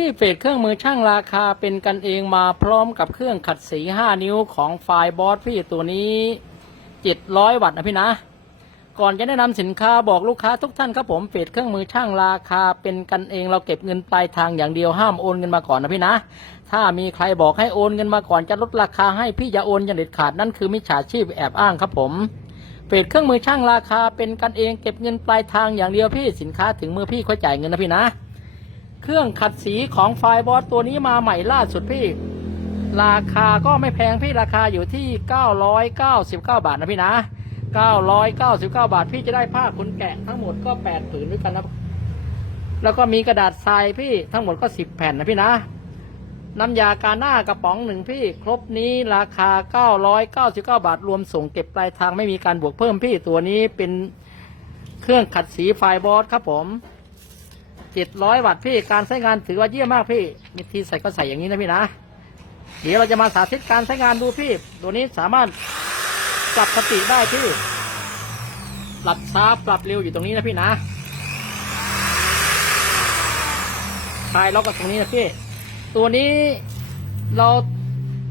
พี่เฟดเครื่องมือช่างราคาเป็นกันเองมาพร้อมกับเครื่องขัดสี 5 นิ้วของไฟบอสพี่ตัวนี้ 700 วัตต์นะพี่นะ ก่อนจะแนะนำสินค้าบอกลูกค้าทุกท่านครับผมเฟดเครื่องมือช่างราคาเป็นกันเองเราเก็บเงินปลายทางอย่างเดียวห้ามโอนเงินมาก่อนนะพี่นะ ถ้ามีใครบอกให้โอนเงินมาก่อนจะลดราคาให้พี่อย่าโอนอย่างเด็ดขาดนั่นคือมิจฉาชีพแอบอ้างครับผมเฟดเครื่องมือช่างราคาเป็นกันเองเก็บเงินปลายทางอย่างเดียวพี่สินค้าถึงมือพี่ค่อยจ่ายเงินนะพี่นะ เครื่องขัดสีของไฟบอสตัวนี้มาใหม่ล่าสุดพี่ ราคาก็ไม่แพงพี่ราคาอยู่ที่ 999 บาทนะพี่นะ 999 บาทพี่จะได้ผ้าขนแกะทั้งหมดก็ 8 ผืนด้วยกันนะแล้วก็มีกระดาษทรายพี่ทั้งหมดก็ 10 แผ่นนะพี่นะน้ำยากาหน้ากระป๋องหนึ่งพี่ ครบนี้ราคา 999 บาท รวมส่งเก็บปลายทางไม่มีการบวกเพิ่มพี่ตัวนี้เป็นเครื่องขัดสีไฟบอสครับผม 700วัตต์พี่การใช้งานถือว่าเยี่ยมมากพี่มีทีใส่ก็ใส่อย่างนี้นะพี่นะ เดี๋ยวเราจะมาสาธิตการใช้งานดูพี่ ตัวนี้สามารถปรับสติได้พี่ ปรับช้าปรับเร็วอยู่ตรงนี้นะพี่นะคลายล็อกกับตรงนี้นะพี่ ตัวนี้เรา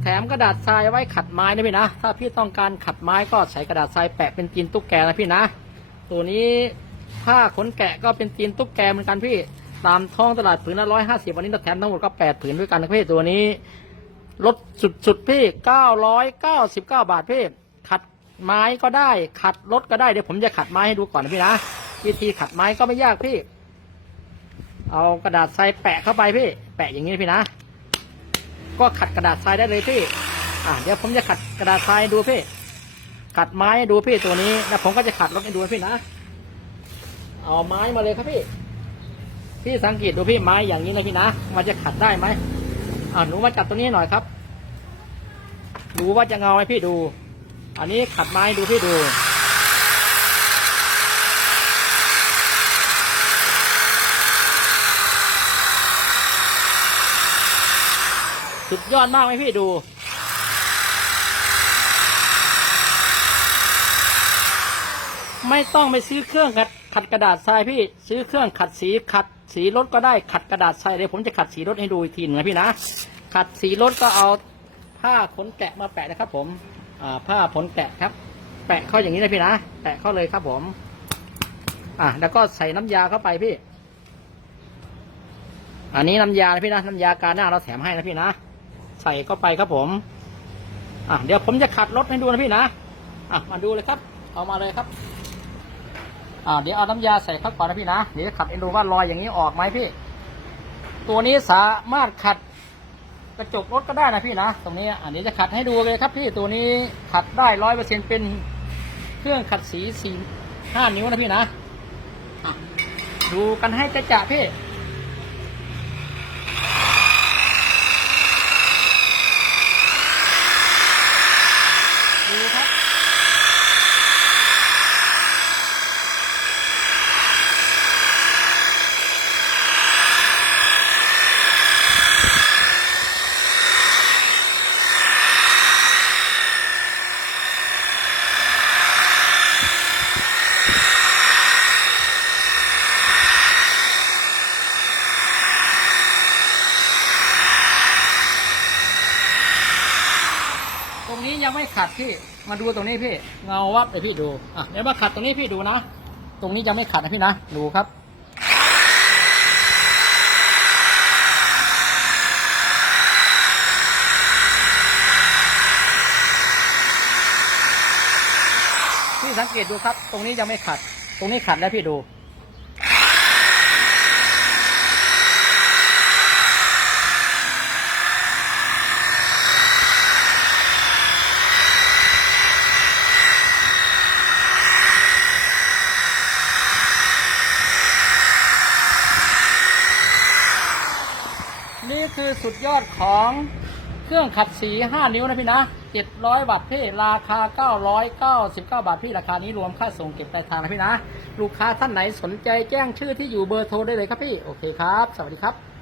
แถมกระดาษทรายไว้ขัดไม้นะพี่นะ ถ้าพี่ต้องการขัดไม้ก็ใช้กระดาษทรายแปะเป็นตีนตุ๊กแกนะพี่นะ ตัวนี้ผ้าขนแกะก็เป็นตีนตุ๊กแกเหมือนกันพี่ ตามท้องตลาดผืนละร้อยห้าสิบวันนี้เราแถมทั้งหมดก็แปดผืนด้วยกันนะพี่ตัวนี้ลดสุดๆพี่เก้าร้อยเก้าสิบเก้าบาทพี่ขัดไม้ก็ได้ ขัดรถก็ได้เดี๋ยวผมจะขัดไม้ให้ดูก่อนนะพี่นะวิธีขัดไม้ก็ไม่ยากพี่ เอากระดาษทรายแปะเข้าไปพี่ แปะอย่างนี้พี่นะ ก็ขัดกระดาษทรายได้เลยพี่ อะเดี๋ยวผมจะขัดกระดาษทรายดูพี่ ขัดไม้ดูพี่ตัวนี้ แล้วผมก็จะขัดรถให้ดูพี่นะ เอาไม้มาเลยครับพี่ พี่สังเกตดูพี่ไม้อย่างนี้นะพี่นะ มันจะขัดได้ไหมอ่าหนูมาจับตัวนี้หน่อยครับ ดูว่าจะเงาไหมพี่ดู อันนี้ขัดไม้ดูพี่ดูสุดยอดมากไหมพี่ดู ไม่ต้องไปซื้อเครื่องขัดขัดกระดาษทรายพี่ ซื้อเครื่องขัดสีขัด สีรถก็ได้ขัดกระดาษทรายเดี๋ยผมจะขัดสีรถให้ดูอีกทีหนึงนะพี่นะขัดสีรถก็เอาผ้าขนแกะมาแปะนะครับ ผมอ่าผ้าขนแกะครับ แปะเข้าอย่างนี้นะพี่นะแปะเข้าเลยครับผม อะแล้วก็ใส่น้ำยาเข้าไปพี่ อันนี้น้ำยานะพี่นะน้ำยาการหน้าเราแถมให้นะพี่นะใส่เข้าไปครับผม อะเดี๋ยวผมจะขัดรถให้ดูนะพี่นะอะมาดูเลยครับ เอามาเลยครับ อ่าเดี๋ยวเอาน้ำยาใส่เข้าก่อนนะพี่นะเดี๋ยวขัดให้ดูว่ารอยอย่างนี้ออกไหมพี่ ตัวนี้สามารถขัดกระจกรถก็ได้นะพี่นะตรงนี้อันนี้จะขัดให้ดูเลยครับพี่ตัวนี้ขัดได้ร้อยเปอร์เซ็นเป็นเครื่องขัดสีสีห้านิ้วนะพี่นะะดูกันให้จะจะพี่ ยังไม่ขัดพี่ มาดูตรงนี้พี่ เงาวับไปพี่ดู อะเดี๋ยวมาขัดตรงนี้พี่ดูนะ ตรงนี้ยังไม่ขัดนะพี่นะ ดูครับพี่สังเกตดูครับ ตรงนี้ยังไม่ขัด ตรงนี้ขัดแล้วพี่ดู นี่ คือสุดยอดของเครื่องขัดสี 5 นิ้วนะพี่นะ 700วัตต์พี่ราคา 999 บาทพี่ราคานี้รวมค่าส่งเก็บปลายทางนะพี่นะ ลูกค้าท่านไหนสนใจแจ้งชื่อที่อยู่เบอร์โทรได้เลยครับพี่ โอเคครับ สวัสดีครับ